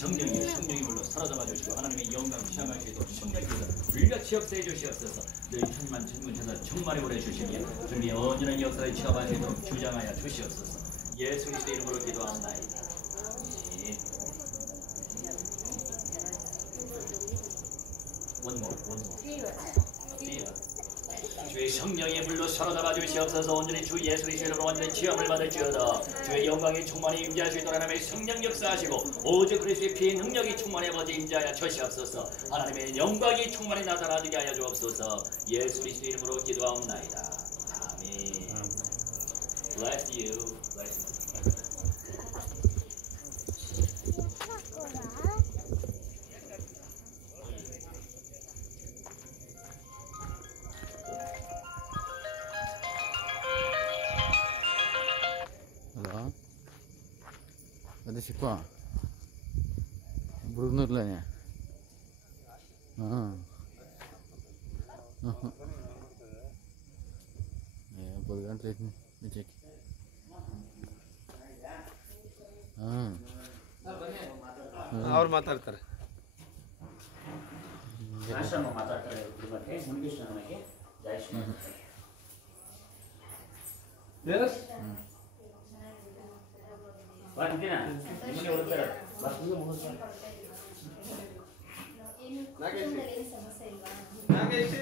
성령이 물로 사로잡아 주시고 하나님의 영광 취함하시고 성령께서 불같이 역사해 주시옵소서. 너희 천만 천군천사 충만히 보내주시며 주님의 언연한 역사에 취합하시도록 주장하여 주시옵소서. 예수 그리스도의 이름으로 기도합나이다. 주의 성령의 불로 사로잡아 주시옵소서. 온전히 주 예수 그리스도의 이름으로 완전히 취함을 받을지어다. 주의 영광이 충만히 임재하시도록 하나님의 성령 역사하시고 오직 그리스도의 피의 능력이 충만히 아버지 임재하여 주시옵소서. 하나님의 영광이 충만히 나타나게 하여 주옵소서. 예수 그리스도의 이름으로 기도하옵나이다. 아멘. Bless you. Bless you. Ada sikwa Brunurlanya Bolgan trade check ಅವ್ರು ಮಾತಾಡ್ತಾರೆ ಆಶ್ರಮ ಮಾತಾಡ್ತಾರೆ ಮತ್ತೆ ಮುನಿಕೃಷ್ಣನಿಗೆ ಜೈ ಶ್ರೀ ದೇರಸ್ ಬಂದಿನ ನಿಮಗೆ ಹುಡುಕರ ಬಸ್ಸು ಮುಗಿಸ್ತಾರೆ ನಾಗೇಶ್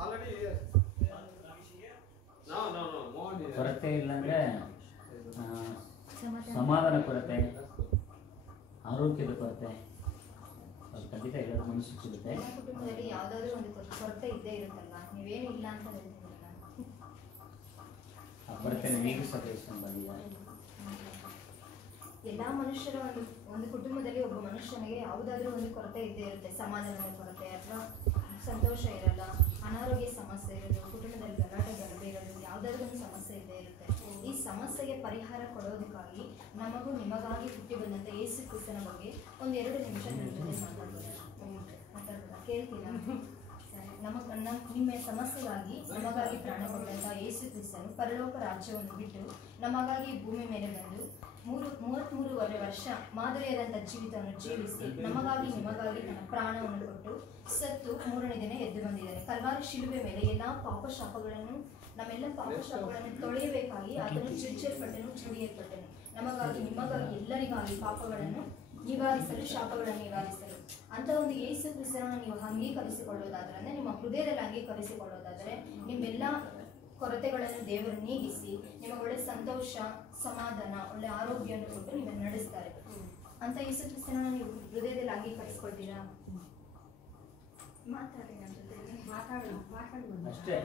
ಆಲ್ರೆಡಿ ಕೊರತೆ ಇಲ್ಲಂದ್ರೆ ಸಮಾಧಾನ ಕೊರತೆ, ಆರೋಗ್ಯದ ಕೊರತೆ ಖಂಡಿತ ಎಲ್ಲರೂ ಮನಸ್ಸು ಸಿಗುತ್ತೆ. ಕುಟುಂಬದಲ್ಲಿ ಯಾವುದಾದ್ರೂ ಒಂದು ಕೊರತೆ ಇದ್ದೇ ಇರುತ್ತಲ್ಲ, ನೀವೇನು ಇಲ್ಲ ಅಂತ ಹೇಳ್ತೀರಲ್ಲ, ಆ ಕೊರತೆಯನ್ನು ನೀಗಿಸೋಕೆ ಇಸ್ಕೊಂಡು ಬಂದಿದ್ದಾರೆ. ಎಲ್ಲ ಮನುಷ್ಯರ ಒಂದು ಕುಟುಂಬದಲ್ಲಿ ಒಬ್ಬ ಮನುಷ್ಯನಿಗೆ ಯಾವುದಾದ್ರೂ ಒಂದು ಕೊರತೆ ಇದ್ದೇ ಇರುತ್ತೆ. ಸಮಾಧಾನದ ಕೊರತೆ ಅಥವಾ ಸಂತೋಷ ಇರಲ್ಲ, ಅನಾರೋಗ್ಯ ಸಮಸ್ಯೆ ಇರೋದು, ಕುಟುಂಬದಲ್ಲಿ ಗಲಾಟೆ ಗಲಭೆ ಇರೋದು, ಯಾವುದಾದ್ರೂ ಒಂದು ಸಮಸ್ಯೆ ಇದ್ದೇ ಇರುತ್ತೆ. ಈ ಸಮಸ್ಯೆಗೆ ಪರಿಹಾರ ಕೊಡೋದಕ್ಕಾಗಿ ನಮಗೂ ನಿಮಗಾಗಿ ಹುಟ್ಟಿ ಬಂದಂಥ ಯೇಸು ಕ್ರಿಸ್ತನ ಬಗ್ಗೆ ಒಂದು 2 ನಿಮಿಷ ನಿಮ್ಮ ಜೊತೆ ಮಾತಾಡ್ಬೋದಾ? ಕೇಳ್ತೀರಾ? ನಿಮ್ಮ ಸಮಸ್ಯೆಗಾಗಿ ನಮಗಾಗಿ ಪ್ರಾಣ ಕೊಟ್ಟಂಥ ಯೇಸು ಕ್ರಿಸ್ತನು ಪರಲೋಕ ರಾಜ್ಯವನ್ನು ಬಿಟ್ಟು ನಮಗಾಗಿ ಭೂಮಿ ಮೇಲೆ ಬಂದು 33 ವರ್ಷ ಮಾದರಿಯಾದಂಥ ಜೀವಿತವನ್ನು ಜೀವಿಸಿ ನಮಗಾಗಿ ನಿಮಗಾಗಿ ತನ್ನ ಪ್ರಾಣವನ್ನು ಕೊಟ್ಟು ಸತ್ತು 3ನೇ ದಿನ ಎದ್ದು ಬಂದಿದ್ದಾನೆ. ಕಲ್ವಾರಿ ಶಿಲುಬೆ ಮೇಲೆ ನಮ್ಮೆಲ್ಲ ಪಾಪಶಾಪಗಳನ್ನು ತೊಳೆಯಬೇಕಾಗಿ ಆತನು ಚುಚ್ಚಲ್ಪಟ್ಟನು, ಚುಡಿಯಲ್ಪಟ್ಟನು. ನಮಗಾಗಿ ನಿಮಗಾಗಿ ಎಲ್ಲರಿಗಾಗಿ ಪಾಪಗಳನ್ನು ನಿವಾರಿಸಲು, ಶಾಪಗಳನ್ನು ನಿವಾರಿಸಲು. ಅಂತ ಒಂದು ಯೇಸು ಕ್ರಿಸ್ತನನ್ನು ನೀವು ಅಂಗೀಕರಿಸಿಕೊಳ್ಳೋದಾದ್ರೆ, ಅಂದರೆ ನಿಮ್ಮ ಹೃದಯದಲ್ಲಿ ಅಂಗೀಕರಿಸಿಕೊಳ್ಳೋದಾದರೆ, ನಿಮ್ಮೆಲ್ಲ ಕೊರತೆಗಳನ್ನು ದೇವರು ನೀಗಿಸಿ ನಿಮಗೆ ಒಳ್ಳೆ ಸಂತೋಷ, ಸಮಾಧಾನ, ಒಳ್ಳೆ ಆರೋಗ್ಯವನ್ನು ಕೊಟ್ಟು ನಿಮ್ಮನ್ನು ನಡೆಸ್ತಾರೆ. ಅಂತ ಯೇಸು ಕ್ರಿಸ್ತನನ್ನು ನೀವು ಹೃದಯದಲ್ಲಿ ಅಂಗೀಕರಿಸ್ಕೊಳ್ತೀರಾ? ಮಾತಾಡಿ ನನ್ನ ಜೊತೆಗೆ, ಅಷ್ಟೇ.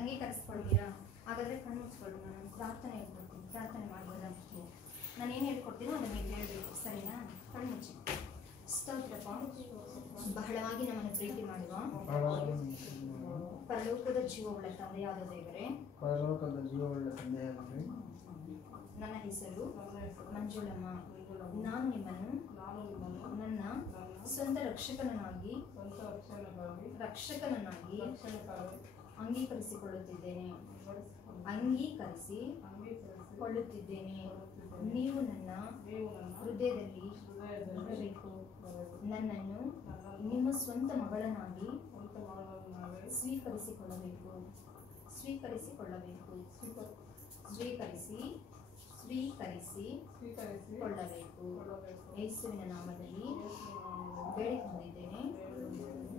ಅಂಗೀಕರಿಸ್ಕೊಳ್ತೀರಾ? ಹಾಗಾದ್ರೆ ಕಣ್ಣು ಮುಚ್ಕೊಳ್ಳಿ, ನಾನು ಪ್ರಾರ್ಥನೆ ಹೇಳ್ಕೊಡ್ತೀನಿ. ಪ್ರಾರ್ಥನೆ ಮಾಡ್ಬೋದಾ? ನಾನು ಏನು ಹೇಳ್ಕೊಡ್ತೀನೋ ಅದನ್ನು ನೀವು ಹೇಳಬೇಕು, ಸರಿನಾ? ಕಣ್ಣು ಮುಚ್ಚಿ. ಸ್ತೋತ್ರಪ್ಪ, ಬಹಳವಾಗಿ ನಮ್ಮನ್ನು ಪ್ರೀತಿ ಮಾಡುವ ಪರಲೋಕದ ಜೀವವುಳ್ಳ ತಂದೆಯಾದ ದೇವರೇ, ನನ್ನ ಹೆಸರು ಮಂಜುಳಮ್ಮ. ನಾನು ನಿಮ್ಮನ್ನು ನನ್ನ ಸ್ವಂತ ರಕ್ಷಕನನ್ನಾಗಿ ಅಂಗೀಕರಿಸಿಕೊಳ್ಳುತ್ತಿದ್ದೇನೆ. ನೀವು ನನ್ನ ಹೃದಯದಲ್ಲಿ ಇರಬೇಕು. ನನ್ನನ್ನು ನಿಮ್ಮ ಸ್ವಂತ ಮಗಳನ್ನಾಗಿ ಸ್ವೀಕರಿಸಿಕೊಳ್ಳಬೇಕು. ಯೇಸುವಿನ ನಾಮದಲ್ಲಿ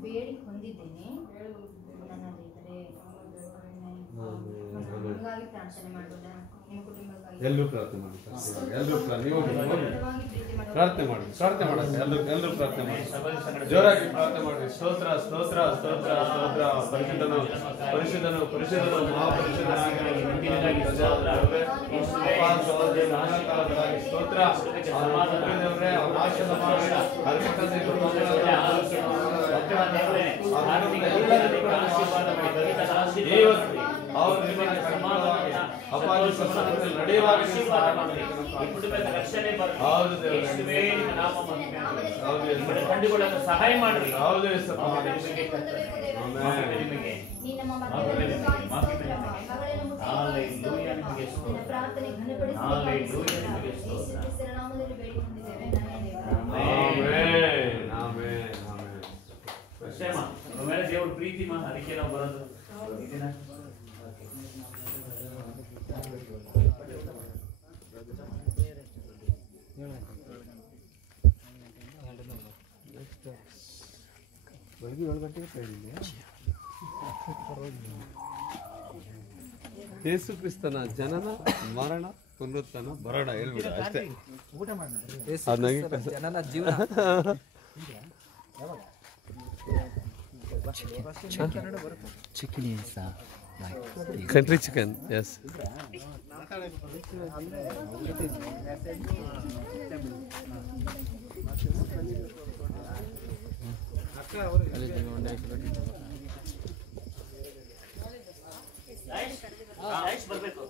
ಬೇಡಿ ಹೊಂದಿದ್ದೇನೆ ನನ್ನ ದೇವರೇ. ನಿಮಗಾಗಿ ಪ್ರಾರ್ಥನೆ ಮಾಡೋಣ. ನಿಮ್ಮ ಕುಟುಂಬಕ್ಕಾಗಿ ಎಲ್ಲರೂ ಪ್ರಾರ್ಥನೆ ಮಾಡಿ. ಪ್ರಾರ್ಥನೆ ಮಾಡಿ. ಎಲ್ಲರೂ ಪ್ರಾರ್ಥನೆ ಮಾಡಿ. ಜೋರಾಗಿ ಪ್ರಾರ್ಥನೆ ಮಾಡಿ. ಸ್ತೋತ್ರ ಸ್ತೋತ್ರ ಸ್ತೋತ್ರ ಸ್ತೋತ್ರ. ಪರಿಶುದ್ಧನು ಪರಿಶುದ್ಧನು ಪರಿಶುದ್ಧನು ಮಹಾಪರಿಶುದ್ಧನಾಗಿ ಸ್ತೋತ್ರ. ಅವರು ನಿಮಗೆ ಸನ್ಮಾನವಾಗಿ ಅಪ್ಪಾಜಿ ಪ್ರಸನ್ನತೆಯಲ್ಲಿ ನಡೆಯುವಾಗ ನೀವು ಸಹಾಯ ಮಾಡಬೇಕೆಂದು ಈ ಪ್ರಾರ್ಥಿಸುತ್ತೇವೆ. ಕುಟುಂಬದ ರಕ್ಷಣೆ ಬರಲಿ. ಹೌದು ದೇವರೇ. ಯೇಸುವೇ ನಿಮ್ಮ ನಾಮ ಮಹಿಮೆ ಆಗಲಿ. ಹೌದು ನಿಮ್ಮನ್ನು ಯೇಸಪ್ಪ. ಕಂಡುಕೊಳ್ಳಲು ಸಹಾಯ ಮಾಡಲಿ. ಹೌದು ಯೇಸಪ್ಪ. ನಿಮಗೆ ಕರ್ತನೆ. ಆಮೆನ್. ನಿಮಗೆ ನೀ ನಮ್ಮ ಮಧ್ಯದಲ್ಲಿ ಸ್ತೋತ್ರ ಮಗಳನ್ನು Hallelujah, ನಿಮಗೆ ಸ್ತೋತ್ರ. ನಿನ್ನ ಪ್ರಾರ್ಥನೆ Hallelujah, ನಿಮಗೆ ಸ್ತೋತ್ರ. ಯೇಸು ಕ್ರಿಸ್ತನ ನಾಮದಲ್ಲಿ ಬೇಡಿಕೊಂಡಿದ್ದೇವೆ ನನ್ನ ದೇವರೇ. ಆಮೆನ್. ಆಮೆನ್. ಆಮೆನ್. ಕ್ಷೇಮ ನಮ್ಮ ಮೇಲೆ ದೇವ್ರ ಪ್ರೀತಿ ಮಾ ಅದಕ್ಕೆ ನಾವು ಬರೋದು ಇದನ್ನ ಬೆಳಗ್ಗೆ 7 ಗಂಟೆಗೆ ಹೇಳಿದ್ದೆ. ಯೇಸು ಕ್ರಿಸ್ತನ ಜನನ ಮರಣ ಪುನರುತ್ಥಾನ ಬರಣ ಹೇಳ್ಬಿಡ ಅಷ್ಟೇ. ಜನನ ಜೀವನ Chicken is like country chicken ಎಸ್. ಲೈಟ್ಸ್ ಬರಬೇಕು.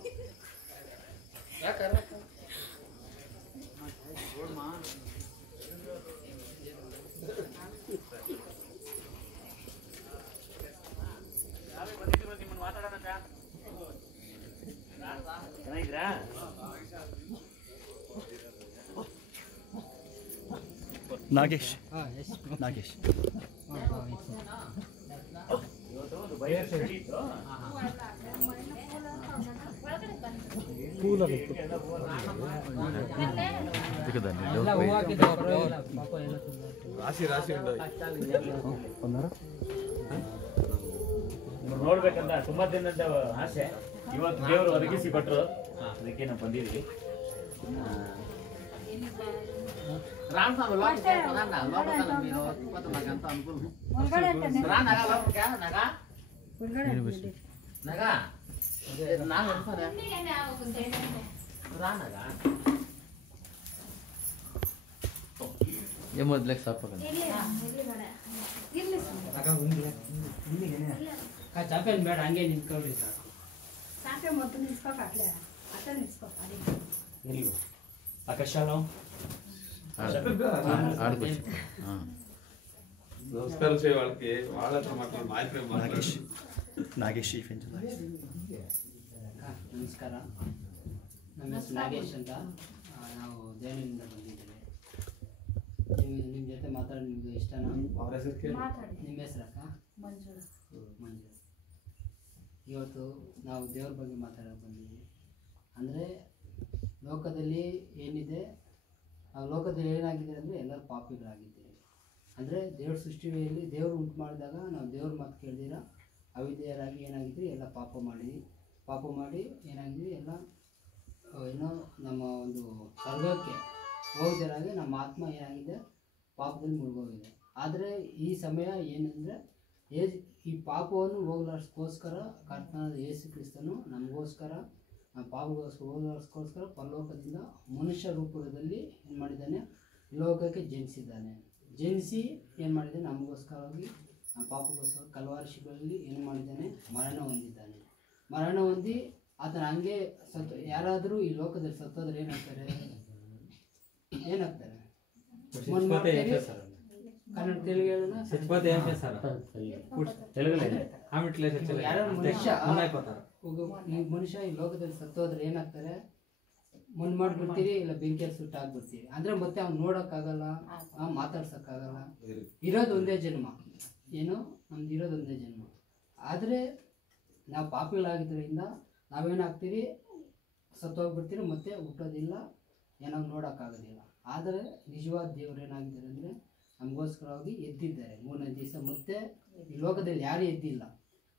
ಚೆನ್ನಾಗಿದ್ರಾ? ನಾಗೇಶ್. ಇವತ್ತು ಒಂದು ಭಯ ನಡೀತು. ರಾಶಿ ರಾಶಿ ನೋಡ್ಬೇಕಂತ ತುಂಬಾ ದಿನದ ಆಸೆ. ಇವತ್ತು ದೇವರು ಒದಗಿಸಿ ಕೊಟ್ಟರು, ಅದಕ್ಕೆ ನಾವು ಬಂದಿದ್ವಿ. ಮೊದ್ಲಕ್ಕೆ ಸಾಪಾಗ ಚಾಪೇನ್ ಬೇಡ, ಹಂಗೆ ನಿಂತ್ಕೊಳ್ರಿ ಸರ್. ಸಾಕೆ ಮೊದಲು ನಿಲ್ಸ್ಕೊಕ್ ಅಟ್ಲೆ ಅಟ್ಟ ನಿಲ್ಸ್ಕೊಕ್ ಅದೇ ಎಲ್ಲಿಗೂ ಆಕಾಶಾಲೋ ఆడుకోవచ్చు. నమస్కారం చేయ వాళ్ళకి వాళ్ళతో మాట్లాడి నాగేష్ ನಮಸ್ಕಾರ. ನಮ್ಮ ಹೆಸರು ನಾಗೇಶ್ ಅಂತ. ನಾವು ದೇವನಿಂದ ಬಂದಿದ್ದೇವೆ. ನಿಮ್ಮ ಜೊತೆ ಮಾತಾಡಿ ನಿಮ್ಗೆ ಇಷ್ಟನಾ? ಅವ್ರ ಹೆಸರು ಕೇಳಿ. ಮಾತಾಡಿ. ನಿಮ್ಮ ಹೆಸರಕ್ಕ? ಮಂಜು. ಮಂಜು. ಇವತ್ತು ನಾವು ದೇವ್ರ ಬಗ್ಗೆ ಮಾತಾಡೋಕೆ ಬಂದಿದ್ದೀವಿ. ಅಂದರೆ ಲೋಕದಲ್ಲಿ ಏನಿದೆ, ಆ ಲೋಕದಲ್ಲಿ ಏನಾಗಿದೆ ಅಂದರೆ ಎಲ್ಲರೂ ಪಾಪಿಗಳಾಗಿದ್ದೀವಿ. ಅಂದರೆ ದೇವ್ರ ಸೃಷ್ಟಿಯಲ್ಲಿ ದೇವರು ಉಂಟು ಮಾಡಿದಾಗ ನಾವು ದೇವ್ರ ಮಾತು ಕೇಳ್ದಿರ ಅವಿಧೇಯರಾಗಿ ಏನಾಗಿದ್ವಿ, ಎಲ್ಲ ಪಾಪ ಮಾಡಿ ಏನಾಗಿದ್ವಿ, ಎಲ್ಲ ಏನೋ ನಮ್ಮ ಒಂದು ಸ್ವರ್ಗಕ್ಕೆ ಹೋಗದಿರಾಗೆ ನಮ್ಮ ಆತ್ಮ ಏನಾಗಿದೆ, ಪಾಪದಲ್ಲಿ ಮುಳುಗೋಗಿದೆ. ಆದರೆ ಈ ಸಮಯ ಏನಂದರೆ ಈ ಪಾಪವನ್ನು ಹೋಗ್ಲಾರ್ಸ್ಕೋಸ್ಕರ ಕರ್ತನಾದ ಯೇಸು ಕ್ರಿಸ್ತನು ನಮಗೋಸ್ಕರ, ನಮ್ಮ ಪಾಪಗೋಸ್ಕರ ಹೋಗ್ಲಾರ್ಸ್ಕೋಸ್ಕರ ಪರಲೋಕದಿಂದ ಮನುಷ್ಯ ರೂಪದಲ್ಲಿ ಏನು ಮಾಡಿದ್ದಾನೆ, ಲೋಕಕ್ಕೆ ಜನಿಸಿ ಏನು ಮಾಡಿದ್ದಾನೆ, ನಮಗೋಸ್ಕರವಾಗಿ ನಮ್ಮ ಪಾಪಗೋಸ್ಕರ ಕಲ್ವಾರಿ ಶಿಲುಬೆಯಲ್ಲಿ ಏನು ಮಾಡಿದ್ದಾನೆ, ಮರಣ ಹೊಂದಿ ಆತನ ಹಂಗೆ ಯಾರಾದರೂ ಈ ಲೋಕದಲ್ಲಿ ಸತ್ತೋದ್ರೆ ಏನಾಗ್ತಾರೆ, ಕನ್ನಡ ತೆಲುಗು ಹೇಳೋಣ. ಈ ಮನುಷ್ಯ ಈ ಲೋಕದಲ್ಲಿ ಸತ್ತೋದ್ರೆ ಏನಾಗ್ತಾರೆ, ಮಣ್ಣು ಮಾಡಿಬಿಡ್ತೀರಿ, ಇಲ್ಲ ಬೆಂಕಿಯಲ್ಲಿ ಸುಟ್ಟಾಕ್ಬಿಡ್ತೀರಿ. ಅಂದರೆ ಮತ್ತೆ ಅವ್ನು ನೋಡೋಕ್ಕಾಗಲ್ಲ, ಮಾತಾಡ್ಸೋಕ್ಕಾಗಲ್ಲ. ಇರೋದು ಒಂದೇ ಜನ್ಮ, ಏನು ನಮ್ದು ಇರೋದು ಒಂದೇ ಜನ್ಮ. ಆದರೆ ನಾವು ಪಾಪಿಗಳಾಗಿದ್ದರಿಂದ ನಾವೇನಾಗ್ತೀವಿ, ಸತ್ತೋಗ್ಬಿಡ್ತೀರಿ, ಮತ್ತೆ ಹುಟ್ಟೋದಿಲ್ಲ, ಏನೋ ನೋಡೋಕ್ಕಾಗೋದಿಲ್ಲ. ಆದರೆ ನಿಜವಾದ ದೇವರು ಏನಾಗಿದ್ದಾರೆ ಅಂದರೆ ನಮಗೋಸ್ಕರವಾಗಿ ಎದ್ದಿದ್ದಾರೆ 3ನೇ ದಿವಸ. ಮತ್ತೆ ಈ ಲೋಕದಲ್ಲಿ ಯಾರೂ ಎದ್ದಿಲ್ಲ.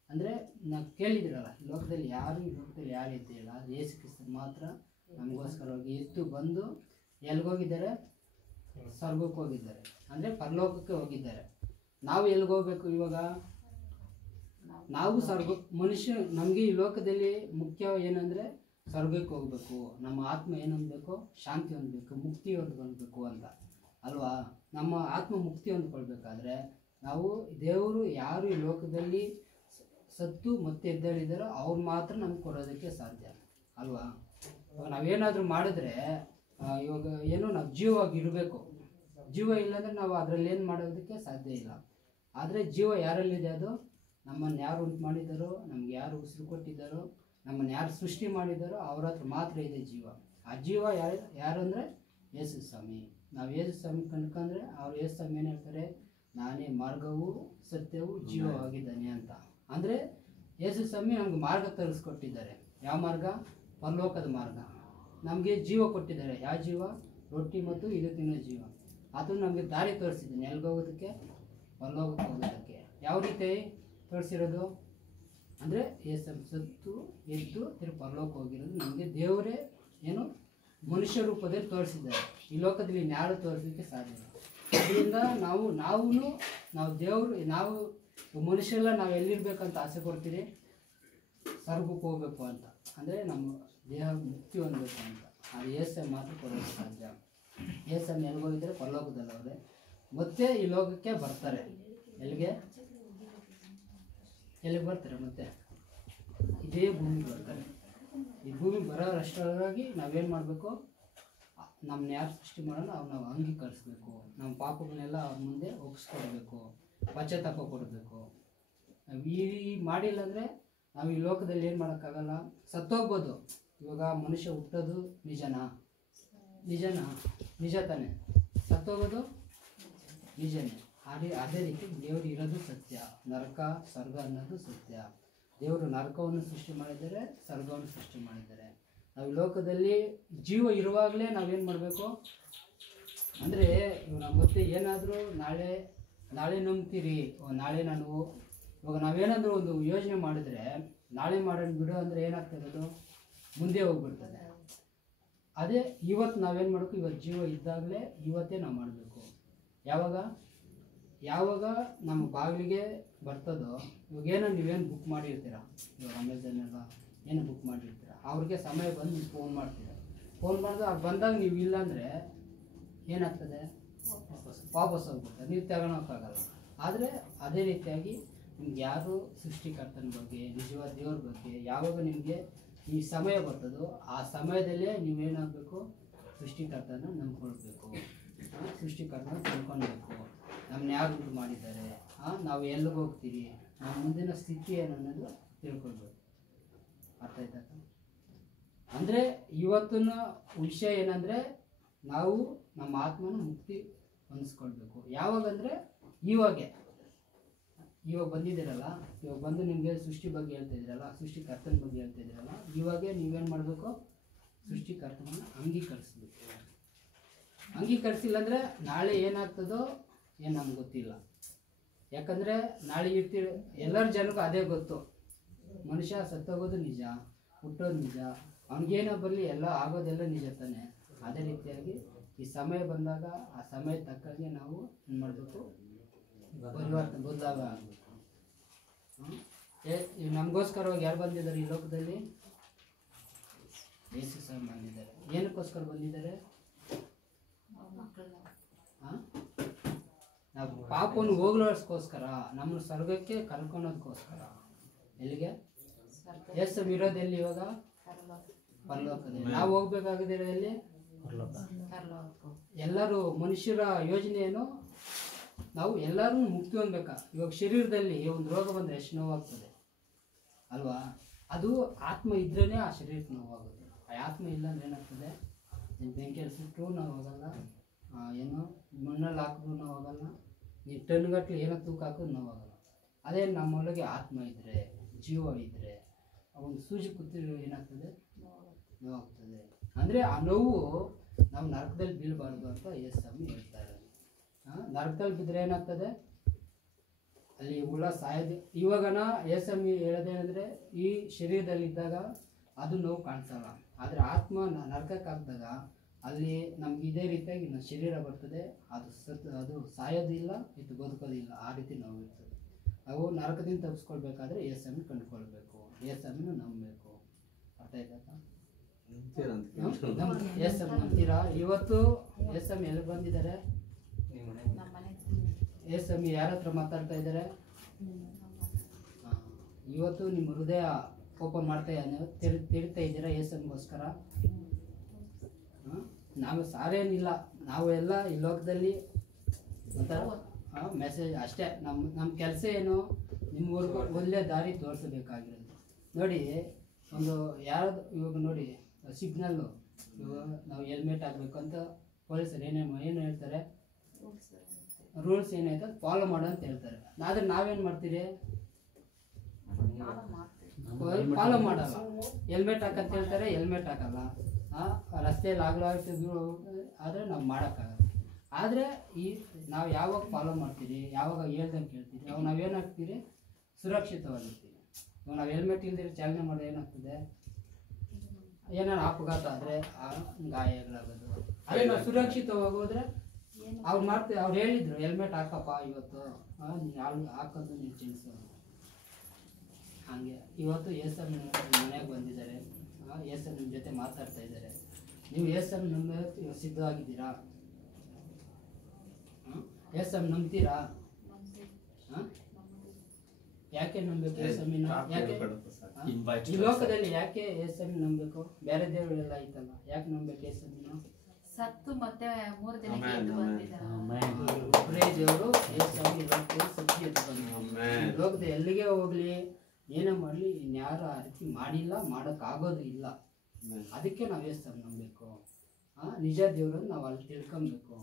ಅಂದರೆ ನಾವು ಕೇಳಿದಿರಲ್ಲ, ಈ ಲೋಕದಲ್ಲಿ ಯಾರು ಎದ್ದಿಲ್ಲ. ಆದರೆ ಯೇಸು ಕ್ರಿಸ್ತನು ಮಾತ್ರ ನಮಗೋಸ್ಕರವಾಗಿ ಎದ್ದು ಬಂದು ಎಲ್ಲಿಗೋಗಿದ್ದಾರೆ, ಸ್ವರ್ಗಕ್ಕೆ ಹೋಗಿದ್ದಾರೆ, ಅಂದರೆ ಪರಲೋಕಕ್ಕೆ ಹೋಗಿದ್ದಾರೆ. ನಾವು ಎಲ್ಲಿಗೋಗ್ಬೇಕು ಇವಾಗ? ನಾವು ಮನುಷ್ಯ ನಮಗೆ ಈ ಲೋಕದಲ್ಲಿ ಮುಖ್ಯ ಏನಂದರೆ ಸ್ವರ್ಗಕ್ಕೆ ಹೋಗಬೇಕು, ನಮ್ಮ ಆತ್ಮ ಏನು ಹೊಂದಬೇಕು, ಶಾಂತಿ ಹೊಂದಬೇಕು, ಮುಕ್ತಿ ಹೊಂದ್ಕೊಳ್ಬೇಕು ಅಂತ ಅಲ್ವಾ? ನಮ್ಮ ಆತ್ಮ ಮುಕ್ತಿ ಹೊಂದ್ಕೊಳ್ಬೇಕಾದ್ರೆ ನಾವು ದೇವರು ಯಾರು ಈ ಲೋಕದಲ್ಲಿ ಸತ್ತು ಮತ್ತೆ ಎದ್ದೇಳಿದಾರೋ ಅವ್ರು ಮಾತ್ರ ನಮ್ಗೆ ಕೊಡೋದಕ್ಕೆ ಸಾಧ್ಯ ಅಲ್ವಾ. ಇವಾಗ ನಾವೇನಾದರೂ ಮಾಡಿದ್ರೆ ಇವಾಗ ಏನೋ ನಾವು ಜೀವವಾಗಿ ಇರಬೇಕು. ಜೀವ ಇಲ್ಲಾಂದ್ರೆ ನಾವು ಅದರಲ್ಲಿ ಏನು ಮಾಡೋದಕ್ಕೆ ಸಾಧ್ಯ ಇಲ್ಲ. ಆದರೆ ಜೀವ ಯಾರಲ್ಲಿದೆ, ಅದು ನಮ್ಮನ್ನು ಯಾರು ಉಂಟು ಮಾಡಿದ್ದಾರೋ, ನಮ್ಗೆ ಯಾರು ಉಸಿರು ಕೊಟ್ಟಿದ್ದಾರೋ, ನಮ್ಮನ್ನು ಯಾರು ಸೃಷ್ಟಿ ಮಾಡಿದ್ದಾರೋ ಅವ್ರ ಹತ್ರ ಮಾತ್ರ ಇದೆ ಜೀವ. ಆ ಜೀವ ಯಾರು ಅಂದರೆ ಯೇಸು ಸ್ವಾಮಿ. ನಾವು ಯೇಸು ಸ್ವಾಮಿ ಕಂಡ್ಕೊಂಡ್ರೆ ಅವ್ರು ಯೇಸು ಸ್ವಾಮಿ ಏನು ಹೇಳ್ತಾರೆ, ನಾನೇ ಮಾರ್ಗವು ಸತ್ಯವು ಜೀವವಾಗಿದ್ದಾನೆ ಅಂತ. ಅಂದರೆ ಯೇಸು ಸ್ವಾಮಿ ನಮ್ಗೆ ಮಾರ್ಗ ತೋರಿಸ್ಕೊಟ್ಟಿದ್ದಾರೆ. ಯಾವ ಮಾರ್ಗ? ಪರಲೋಕದ ಮಾರ್ಗ. ನಮಗೆ ಜೀವ ಕೊಟ್ಟಿದ್ದಾರೆ. ಯಾವ ಜೀವ? ರೊಟ್ಟಿ ಮತ್ತು ಇದು ತಿನ್ನೋ ಜೀವ. ಅದು ನಮಗೆ ದಾರಿ ತೋರಿಸಿದ್ದಾನೆ ಎಲ್ಗೋಗೋದಕ್ಕೆ, ಪರಲೋಕಕ್ಕೆ ಹೋಗೋದಕ್ಕೆ. ಯಾವ ರೀತಿ ತೋರಿಸಿರೋದು ಅಂದರೆ ಯೇಸು ಸತ್ತು ಎದ್ದು ಪರಲೋಕ ಹೋಗಿರೋದು ನಮಗೆ ದೇವರೇ ಏನು ಮನುಷ್ಯ ರೂಪದಲ್ಲಿ ತೋರಿಸಿದ್ದಾರೆ. ಈ ಲೋಕದಲ್ಲಿ ಇನ್ಯಾರು ತೋರಿಸೋದಕ್ಕೆ ಸಾಧ್ಯ ಇಲ್ಲ. ಅದರಿಂದ ನಾವು ದೇವರು, ನಾವು ಮನುಷ್ಯರೆಲ್ಲ ನಾವು ಎಲ್ಲಿರ್ಬೇಕಂತ ಆಸೆ ಪಡ್ತೀರಿ? ಸ್ವರ್ಗಕ್ಕೆ ಹೋಗ್ಬೇಕು ಅಂತ, ಅಂದರೆ ನಮ್ಮ ದೇಹ ಮುಕ್ತಿ ಹೊಂದಬೇಕು ಅಂತ. ಅದು ಯೇಸು ಮಾತ್ರ ಕೊಡೋಕ್ಕೆ ಸಾಧ್ಯ. ಯೇಸು ಎಲ್ಲಿ ಹೋಗಿದ್ದಾರೆ? ಪರಲೋಕದಲ್ಲಿ ಅವರೇ. ಮತ್ತೆ ಈ ಲೋಕಕ್ಕೆ ಬರ್ತಾರೆ. ಎಲ್ಲಿಗೆ ಬರ್ತಾರೆ? ಮತ್ತೆ ಇದೇ ಭೂಮಿಗೆ ಬರ್ತಾರೆ. ಈ ಭೂಮಿ ಬರೋಷ್ಟರೊಳಗಾಗಿ ನಾವೇನು ಮಾಡಬೇಕು? ನಮ್ಮನ್ನ ಯಾರು ಸೃಷ್ಟಿ ಮಾಡೋಣ ಅವ್ರು ನಾವು ಅಂಗೀಕರಿಸ್ಬೇಕು. ನಮ್ಮ ಪಾಪಗಳನ್ನೆಲ್ಲ ಅವ್ರ ಮುಂದೆ ಒಪ್ಪಿಸ್ಕೊಡ್ಬೇಕು, ಪಶ್ಚಾತ್ತಾಪ ಕೊಡಬೇಕು. ಈ ಮಾಡಿಲ್ಲ ಅಂದರೆ ನಾವು ಈ ಲೋಕದಲ್ಲಿ ಏನು ಮಾಡೋಕ್ಕಾಗಲ್ಲ. ಸತ್ತೋಗ್ಬೋದು. ಇವಾಗ ಮನುಷ್ಯ ಹುಟ್ಟೋದು ನಿಜನಾ? ನಿಜ ತಾನೆ. ಸತ್ತೋಗೋದು ನಿಜನೇ. ಅದೇ ರೀತಿ ದೇವರು ಇರೋದು ಸತ್ಯ. ನರಕ ಸ್ವರ್ಗ ಅನ್ನೋದು ಸತ್ಯ. ದೇವರು ನರಕವನ್ನು ಸೃಷ್ಟಿ ಮಾಡಿದ್ದಾರೆ, ಸ್ವರ್ಗವನ್ನು ಸೃಷ್ಟಿ ಮಾಡಿದ್ದಾರೆ. ನಾವು ಲೋಕದಲ್ಲಿ ಜೀವ ಇರುವಾಗಲೇ ನಾವೇನು ಮಾಡಬೇಕು ಅಂದರೆ, ನಮ್ಮ ಮತ್ತೆ ಏನಾದರೂ ನಾಳೆ ನಂಬ್ತೀರಿ, ನಾಳೆ ಇವಾಗ ನಾವೇನಾದರೂ ಒಂದು ಯೋಜನೆ ಮಾಡಿದ್ರೆ ನಾಳೆ ಮಾಡೋಣ ಬಿಡು ಅಂದರೆ ಏನಾಗ್ತದೆ? ಅದು ಮುಂದೆ ಹೋಗ್ಬಿಡ್ತದೆ. ಅದೇ ಇವತ್ತು ನಾವೇನು ಮಾಡಬೇಕು? ಇವತ್ತು ಜೀವ ಇದ್ದಾಗಲೇ ಇವತ್ತೇ ನಾವು ಮಾಡಬೇಕು. ಯಾವಾಗ ನಮ್ಮ ಬಾಗಿಲಿಗೆ ಬರ್ತದೋ, ಇವಾಗ ಏನೋ ನೀವೇನು ಬುಕ್ ಮಾಡಿರ್ತೀರ, ಇವಾಗ ಅಮೆಝಾನೆಲ್ಲ ಏನು ಬುಕ್ ಮಾಡಿರ್ತೀರ, ಅವ್ರಿಗೆ ಸಮಯ ಬಂದು ನೀವು ಫೋನ್ ಮಾಡ್ತೀರ. ಫೋನ್ ಮಾಡಿದ್ರೆ ಅವ್ರು ಬಂದಾಗ ನೀವು ಇಲ್ಲ ಅಂದರೆ ಏನಾಗ್ತದೆ? ವಾಪಸ್ ಹೋಗ್ಬಿಡ್ತಾರೆ, ನೀವು ತಗೊಳಕ್ಕಾಗಲ್ಲ. ಆದರೆ ಅದೇ ರೀತಿಯಾಗಿ ನಿಮ್ಗೆ ಯಾರು ಸೃಷ್ಟಿಕರ್ತನ ಬಗ್ಗೆ, ನಿಜವಾದ ದೇವ್ರ ಬಗ್ಗೆ ಯಾವಾಗ ನಿಮಗೆ ಈ ಸಮಯ ಬರ್ತದೋ ಆ ಸಮಯದಲ್ಲೇ ನೀವೇನಾಗಬೇಕು? ಸೃಷ್ಟಿಕರ್ತನ ನಂಬ್ಕೊಳ್ಬೇಕು, ಸೃಷ್ಟಿಕರ್ತನ ತಿಳ್ಕೊಳ್ಬೇಕು. ನಮ್ಮನ್ನ ಯಾರು ಉಂಟು ಮಾಡಿದ್ದಾರೆ, ನಾವು ಎಲ್ಲಿಗೆ ಹೋಗ್ತೀವಿ, ನಮ್ಮ ಮುಂದಿನ ಸ್ಥಿತಿ ಏನು ಅನ್ನೋದು ತಿಳ್ಕೊಳ್ಬೇಕು. ಅರ್ಥ ಆಯ್ತಾ? ಅಂದರೆ ಇವತ್ತಿನ ವಿಷಯ ಏನಂದರೆ, ನಾವು ನಮ್ಮ ಆತ್ಮನ ಮುಕ್ತಿ ಹೊಂದಿಸ್ಕೊಳ್ಬೇಕು. ಯಾವಾಗಂದರೆ ಇವಾಗ ಬಂದಿದ್ದೀರಲ್ಲ, ಇವಾಗ ಬಂದು ನಿಮಗೆ ಸೃಷ್ಟಿ ಬಗ್ಗೆ ಹೇಳ್ತಾ ಇದ್ದೀರಲ್ಲ, ಸೃಷ್ಟಿಕರ್ತನ ಬಗ್ಗೆ ಹೇಳ್ತಾ ಇದ್ದೀರಲ್ಲ, ಇವಾಗೇ ನೀವೇನು ಮಾಡಬೇಕು? ಸೃಷ್ಟಿಕರ್ತನ ಅಂಗೀಕರಿಸ್ಬೇಕು. ಅಂಗೀಕರಿಸಿಲ್ಲ ಅಂದರೆ ನಾಳೆ ಏನಾಗ್ತದೋ ಏನು ನಮ್ಗೆ ಗೊತ್ತಿಲ್ಲ. ಯಾಕಂದರೆ ನಾಳೆ ಎಲ್ಲರ ಜನಕ್ಕೂ ಅದೇ ಗೊತ್ತು, ಮನುಷ್ಯ ಸತ್ತೋಗೋದು ನಿಜ, ಹುಟ್ಟೋದು ನಿಜ, ಅವ್ನಿಗೇನೋ ಬರಲಿ ಎಲ್ಲ ಆಗೋದೆಲ್ಲ ನಿಜ ತಾನೆ. ಅದೇ ರೀತಿಯಾಗಿ ಈ ಸಮಯ ಬಂದಾಗ ಆ ಸಮಯ ತಕ್ಕಂಗೆ ನಾವು ಏನು ಮಾಡಬೇಕು? ಬದಲಾಗ ಆಗಬೇಕು. ನಮಗೋಸ್ಕರವಾಗಿ ಯಾರು ಬಂದಿದ್ದಾರೆ ಈ ಲೋಕದಲ್ಲಿ? ಯೇಸು ಸ್ವಾಮಿ ಬಂದಿದ್ದಾರೆ. ಏನಕ್ಕೋಸ್ಕರ ಬಂದಿದ್ದಾರೆ? ನಾವು ಪಾಪವನ್ನು ಹೋಗ್ಲೋಸ್ಕೋಸ್ಕರ, ನಮ್ಮ ಸ್ವರ್ಗಕ್ಕೆ ಕರ್ಕೊಳೋದಕ್ಕೋಸ್ಕರ. ಎಲ್ಲಿಗೆ? ಯೇಸು ಇರೋದೆಲ್ಲಿ ಇವಾಗ? ಪರಲೋಕದಲ್ಲಿ. ನಾವು ಹೋಗ್ಬೇಕಾಗಿದೆ ಎಲ್ಲಿ? ಎಲ್ಲರೂ ಮನುಷ್ಯರ ಯೋಜನೆ ಏನು? ನಾವು ಎಲ್ಲರೂ ಮುಕ್ತಿ ಹೊಂದಬೇಕಾ? ಇವಾಗ ಶರೀರದಲ್ಲಿ ಒಂದು ರೋಗ ಬಂದರೆ ಎಷ್ಟು ನೋವಾಗ್ತದೆ ಅಲ್ವಾ? ಅದು ಆತ್ಮ ಇದ್ರೇ ಆ ಶರೀರಕ್ಕೆ ನೋವಾಗುತ್ತೆ. ಆ ಆತ್ಮ ಇಲ್ಲ ಅಂದ್ರೆ ಏನಾಗ್ತದೆ? ಬೆಂಕಿಯಲ್ಲಿ ಸುಟ್ಟರು ನೋವಾಗಲ್ಲ, ಏನೋ ಮಣ್ಣಲ್ಲಿ ಹಾಕಿದ್ರು ನೋವಾಗಲ್ಲ, ನೀವು ಟನ್ಗಟ್ಟಲೆ ಏನೋ ತೂಕ ಹಾಕಿದ್ರು ನೋವಾಗಲ್ಲ. ಅದೇ ನಮ್ಮೊಳಗೆ ಆತ್ಮ ಇದ್ದರೆ, ಜೀವ ಇದ್ದರೆ, ಒಂದು ಸೂಜಿ ಕೂತಿರೋ ಏನಾಗ್ತದೆ? ನೋವಾಗ್ತದೆ. ಅಂದರೆ ಆ ನೋವು ನಾವು ನರಕದಲ್ಲಿ ಬೀಳಬಾರ್ದು ಅಂತ ಯೇಸು ಸ್ವಾಮಿ ಹೇಳ್ತಾ ಇರೋದು. ನರಕದಲ್ಲಿ ಬಿದ್ದರೆ ಏನಾಗ್ತದೆ? ಅಲ್ಲಿ ಹುಳ ಸಾಯೋದು. ಇವಾಗನ ಯೇಸು ಸ್ವಾಮಿ ಹೇಳೋದೇನೆಂದರೆ, ಈ ಶರೀರದಲ್ಲಿದ್ದಾಗ ಅದು ನೋವು ಕಾಣಿಸಲ್ಲ, ಆದರೆ ಆತ್ಮ ನರಕಕ್ಕೆ ಹಾಕಿದಾಗ ಅಲ್ಲಿ ನಮ್ಗೆ ಇದೇ ರೀತಿಯಾಗಿ ನಮ್ಮ ಶರೀರ ಬರ್ತದೆ, ಅದು ಸಾಯೋದಿಲ್ಲ, ಇದು ಬದುಕೋದಿಲ್ಲ, ಆ ರೀತಿ ನೋವು ಇರ್ತದೆ. ನಾವು ನರಕದಿಂದ ತಪ್ಪಿಸ್ಕೊಳ್ಬೇಕಾದ್ರೆ ಯೇಸು ಸ್ವಾಮಿ ಕಂಡುಕೊಳ್ಬೇಕು, ಯೇಸು ಸ್ವಾಮಿನ ನಂಬಬೇಕು. ಅರ್ಥ ಆಯ್ತಾ? ಯೇಸು ಸ್ವಾಮಿ ನಂಬ್ತೀರಾ? ಇವತ್ತು ಯೇಸು ಸ್ವಾಮಿ ಎಲ್ಲಿ ಬಂದಿದ್ದಾರೆ? ಯೇಸು ಸ್ವಾಮಿ ಯಾರ ಹತ್ರ ಮಾತಾಡ್ತಾ ಇದ್ದಾರೆ? ಇವತ್ತು ನಿಮ್ಮ ಹೃದಯ ಓಪನ್ ಮಾಡ್ತಾ ತಿರುಗ್ತಾ ಇದ್ದೀರಾ ಯೇಸುಗೋಸ್ಕರ. ನಾವು ಸಾರೇನಿಲ್ಲ, ನಾವು ಎಲ್ಲ ಈ ಲೋಕದಲ್ಲಿ ಒಂಥರ ಮೆಸೇಜ್ ಅಷ್ಟೇ. ನಮ್ಮ ಕೆಲಸ ಏನು, ನಿಮ್ಮವರೆಗೂ ಒಳ್ಳೆ ದಾರಿ ತೋರಿಸಬೇಕಾಗಿರೋದು. ನೋಡಿ, ಒಂದು ಯಾರು ಇವಾಗ ನೋಡಿ ಸಿಗ್ನಲ್ಲು, ಇವಾಗ ನಾವು ಹೆಲ್ಮೆಟ್ ಹಾಕಬೇಕು ಅಂತ ಪೊಲೀಸರು ಏನು ಹೇಳ್ತಾರೆ, ರೂಲ್ಸ್ ಏನಾಯ್ತು ಫಾಲೋ ಮಾಡು ಅಂತ ಹೇಳ್ತಾರೆ. ಆದರೆ ನಾವೇನು ಮಾಡ್ತೀರಿ, ಫಾಲೋ ಮಾಡಲ್ಲ. ಹೆಲ್ಮೆಟ್ ಹಾಕಂತ ಹೇಳ್ತಾರೆ, ಹೆಲ್ಮೆಟ್ ಹಾಕಲ್ಲ. ರಸ್ತೆಯಲ್ಲಿ ಆಗ್ಲಾಗ್ತಿದ್ರು ಆದರೆ ನಾವು ಮಾಡೋಕ್ಕಾಗಲ್ಲ. ಆದರೆ ನಾವು ಯಾವಾಗ ಫಾಲೋ ಮಾಡ್ತೀರಿ, ಯಾವಾಗ ಹೇಳ್ದಂಗೆ ಕೇಳ್ತೀರಿ, ಅವಾಗ ನಾವೇನು ಹಾಕ್ತೀರಿ, ಸುರಕ್ಷಿತವಾಗಿರ್ತೀವಿ. ಇವಾಗ ನಾವು ಹೆಲ್ಮೆಟ್ ಇಲ್ದಿರ ಚಾಲನೆ ಮಾಡೋದು ಏನಾಗ್ತದೆ, ಏನಾರು ಅಪಘಾತ ಆದರೆ ಗಾಯಗಳಾಗೋದು. ಅದೇ ನಾವು ಸುರಕ್ಷಿತವಾಗಿ ಹೋದ್ರೆ ಅವ್ರು ಹೇಳಿದ್ರು ಹೆಲ್ಮೆಟ್ ಹಾಕಪ್ಪ ಇವತ್ತು, ಹಾಕೋದು ನೀವು ತಿಳಿಸು. ಹಾಗೆ ಇವತ್ತು ಯೇಸು ಮನೆಗೆ ಬಂದಿದ್ದಾರೆ, ಯೇಸು ನಿಮ್ಮ ಜೊತೆ ಮಾತಾಡ್ತಾ ಇದ್ದಾರೆ. ನೀವು ಯೇಸು ನಂಬ ಸಿದ್ಧವಾಗಿದ್ದೀರಾ? ಯೇಸು ನಂಬ್ತೀರಾ? ಯಾಕೆ ನಂಬಬೇಕು ಯೇಸುವಿನ? ಯಾಕೆ ಈ ಲೋಕದಲ್ಲಿ ಯಾಕೆ ಯೇಸುವಿನ ನಂಬಬೇಕು? ಬೇರೆ ದೇವರೆಲ್ಲ ಐತಲ್ಲ, ಯಾಕೆ ನಂಬಬೇಕು ಯೇಸುವಿನ? ಸತ್ತು ಮತ್ತೆ 3 ದಿನಕ್ಕೆ ಎದ್ದು ಬಂದಿದ್ದಾರೆ. ದೇವರು ಸತ್ಯ ಲೋಕದ ಎಲ್ಲಿಗೆ ಹೋಗ್ಲಿ, ಏನೇ ಮಾಡಲಿ, ಇನ್ಯಾರು ಆ ರೀತಿ ಮಾಡಿಲ್ಲ, ಮಾಡೋಕ್ಕಾಗೋದು ಇಲ್ಲ. ಅದಕ್ಕೆ ನಾವು ಯೇಸು ನಂಬಬೇಕು. ನಿಜ ದೇವರನ್ನು ನಾವು ಅಲ್ಲಿ ತಿಳ್ಕೊಬೇಕು.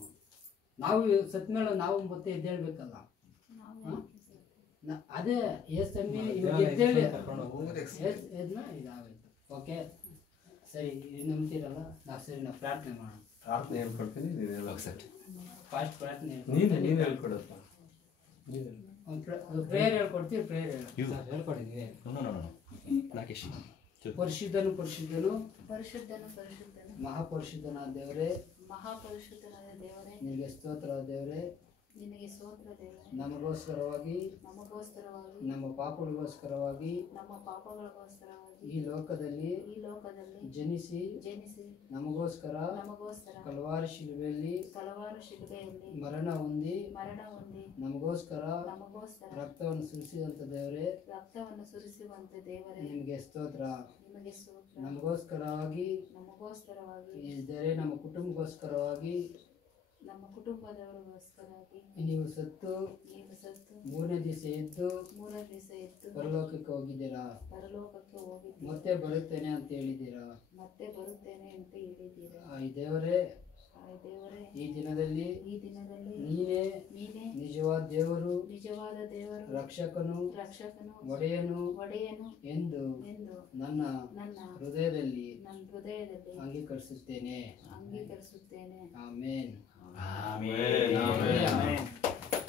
ನಾವು ಸತ್ ಮೇಲೆ ನಾವು ಮತ್ತೆ ಎದ್ದೇಳ್ಬೇಕಲ್ಲ. ಅದೇ ಯೇಸಮ್ಮಿ ಇವಾಗ ಎದ್ದೇಳಿ ಇದಾಗೈತೆ. ಓಕೆ, ಸರಿ, ನಂಬ್ತೀರಲ್ಲ, ಸರಿ ನಾವು ಪ್ರಾರ್ಥನೆ ಮಾಡೋಣ. ಪ್ರಾರ್ಥನೆ ಹೇಳ್ಕೊಡ್ತೀನಿ, ಫಾಸ್ಟ್ ಪ್ರಾರ್ಥನೆ ನೀನು ಹೇಳ್ಕೊಡಪ್ಪ. ಪ್ರೇಯರ್ ಹೇಳ್ಕೊಡ್ತೀವಿ. ಪ್ರೇಯರ್ ಹೇಳ್ಕೊಟ್ಟಿದ್ವಿ. ನಾಗೇಶ್. ಪರಿಶುದ್ಧನು ಪರಿಶುದ್ಧನು ಪರಿಶುದ್ಧನು ಪರಿಶುದ್ಧನು ಮಹಾಪರಿಶುದ್ಧನಾದ ದೇವರೇ, ಮಹಾಪರಿಶುದ್ಧನಾದ ದೇವರೇ, ನಿನಗೆ ಸ್ತೋತ್ರ ದೇವರೇ. ನಿನಗೆ ಸ್ತೋತ್ರ ದೇವರೇ. ನಮಗೋಸ್ಕರವಾಗಿ, ನಮ್ಮ ಪಾಪಗಳಿಗೋಸ್ಕರವಾಗಿ, ನಮ್ಮ ಪಾಪಗಳಿಗೋಸ್ಕರವಾಗಿ ಈ ಲೋಕದಲ್ಲಿ ಜನಿಸಿ ನಮಗೋಸ್ಕರ ಕಲ್ವಾರಿ ಶಿಲುಬೆಯಲ್ಲಿ ಮರಣ ಹೊಂದಿ ನಮಗೋಸ್ಕರ ರಕ್ತವನ್ನು ಸುರಿಸಿದಂತ ದೇವರೇ, ನಿಮಗೆ ಸ್ತೋತ್ರ. ನಮಗೋಸ್ಕರವಾಗಿ ಇದ್ದರೆ ನಮ್ಮ ಕುಟುಂಬಗೋಸ್ಕರವಾಗಿ ನೀವು ಸತ್ತು ಮೂರನೇ ದಿವಸ ಎದ್ದು ಪರಲೋಕಕ್ಕೆ ಹೋಗಿದ್ದೀರಾ, ಮತ್ತೆ ಬರುತ್ತೇನೆ ಅಂತ ಹೇಳಿದ್ದೀರಾ. ಈ ದೇವರೇ, ಈ ದಿನದಲ್ಲಿ ನೀನೇ ನಿಜವಾದ ದೇವರು, ರಕ್ಷಕನು, ಒಡೆಯನು ಎಂದು ನನ್ನ ಹೃದಯದಲ್ಲಿ ಅಂಗೀಕರಿಸುತ್ತೇನೆ. ಆಮೇನ್.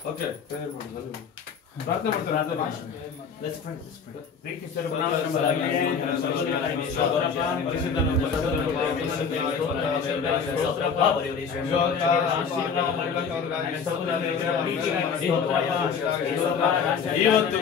ಓಕೆ, ಪ್ರಾರ್ಥನೆ ಮಾಡ್ತಾರೆ. ಇವತ್ತು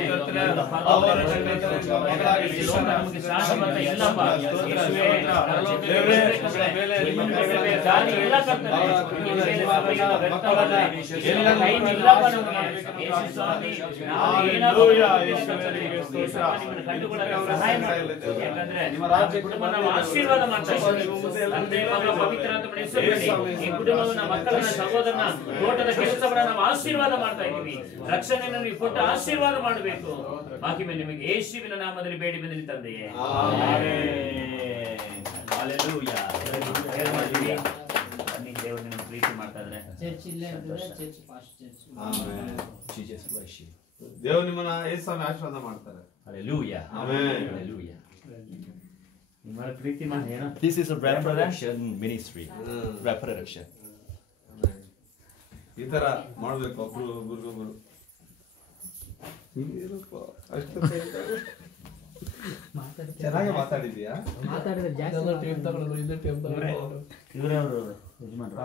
ನಿಮ್ಮ ರಾಜ್ಯ ಕುಟುಂಬನ ಆಶೀರ್ವಾದ ಮಾಡ್ತಾ ಇದ್ದೀವಿ. ಈ ಕುಟುಂಬವನ್ನ, ಮಕ್ಕಳನ್ನ, ಸಹೋದರನ, ತೋಟದ ಕೆಲಸವನ್ನ ನಾವು ಆಶೀರ್ವಾದ ಮಾಡ್ತಾ ಇದ್ದೀವಿ. ರಕ್ಷಣೆಯನ್ನು ನೀವು ಕೊಟ್ಟು ಆಶೀರ್ವಾದ ಮಾಡಬೇಕು. ಬಾಕಿ ಮೇಲೆ ನಿಮಗೆ ಯೇಸುವಿನ ನಾಮದಲ್ಲಿ ಬೇಡಿ ಬಂದಿನಿ ತಂದೆಯೇ. ದೇವರು ನಿಮ್ಮನ್ನು ಪ್ರೀತಿ ಮಾಡ್ತಾ ಇದ್ದಾರೆ. ದೇವರು ನಿಮ್ಮನ್ನ ಯೇಸುವಿನ ಆಶೀರ್ವಾದ ಮಾಡ್ತಾರೆ. Hallelujah. Amen. Hallelujah. ನಿಮ್ಮನ್ನ ಪ್ರೀತಿ ಮಾಡಿ ಏನೋ. This is a reproduction ministry. Reproduction. ಈ ತರ ಮಾಡ್ಬೇಕು ಒಬ್ರಿಗೊಬ್ರು. ಚೆನ್ನಾಗಿ ಮಾತಾಡಿದ್ಯಾ? ಮಾತಾಡಿದ್ರೆ ಜಾಸ್ತಿ ಇವರೇ ಅವರು ಯಜಮಾನರು.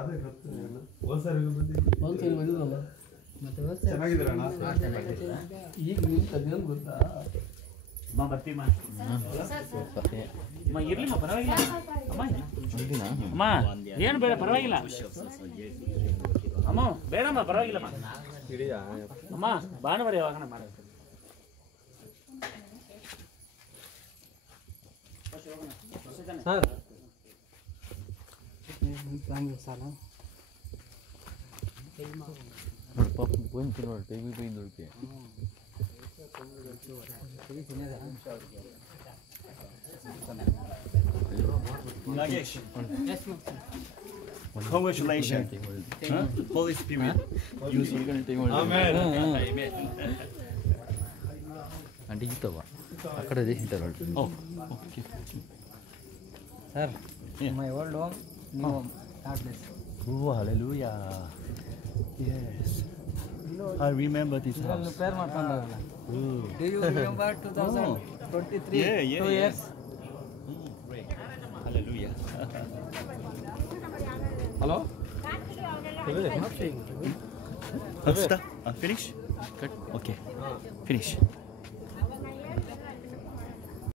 ಚೆನ್ನಾಗಿದ್ದೀರಣ್ಣ? ಈಗ ನೀವು ಕದಿಯೋದು ಗೊತ್ತಾ? ಅಮ್ಮ ಬರ್ತೀಮ್ಮ. ಅಮ್ಮ ಇರ್ಲಿಮ್ಮ, ಪರವಾಗಿಲ್ಲ. ಅಮ್ಮ ಏನು ಬೇಡ, ಪರವಾಗಿಲ್ಲ. ಅಮ್ಮ ಬೇಡಮ್ಮ, ಪರವಾಗಿಲ್ಲಮ್ಮ. ಅಮ್ಮ ಭಾನುವಾರ ಯಾವಾಗಣ ಮಾಡೋದು? ಸಾಲ ಪಾಪ ಬಂತು ನೋಡಿ ತೆಗಿ ನೋಡ್ಕೆ Nagesh, congratulations. Holy Spirit. Amen. Amen. Auntie Gitava. Akada de hintaru. Oh, okay. Sir, Yeah. my old home, new home. God bless. Oh, hallelujah. Yes. I remember this house. Prayer ಮಾಡ್ಕೊಂಡಾರಲ್ಲ. Ooh. Do you remember 2023? Yeah, 2 years. Great. Hallelujah. Hello? Stop. Finish? Cut. Okay. Finish.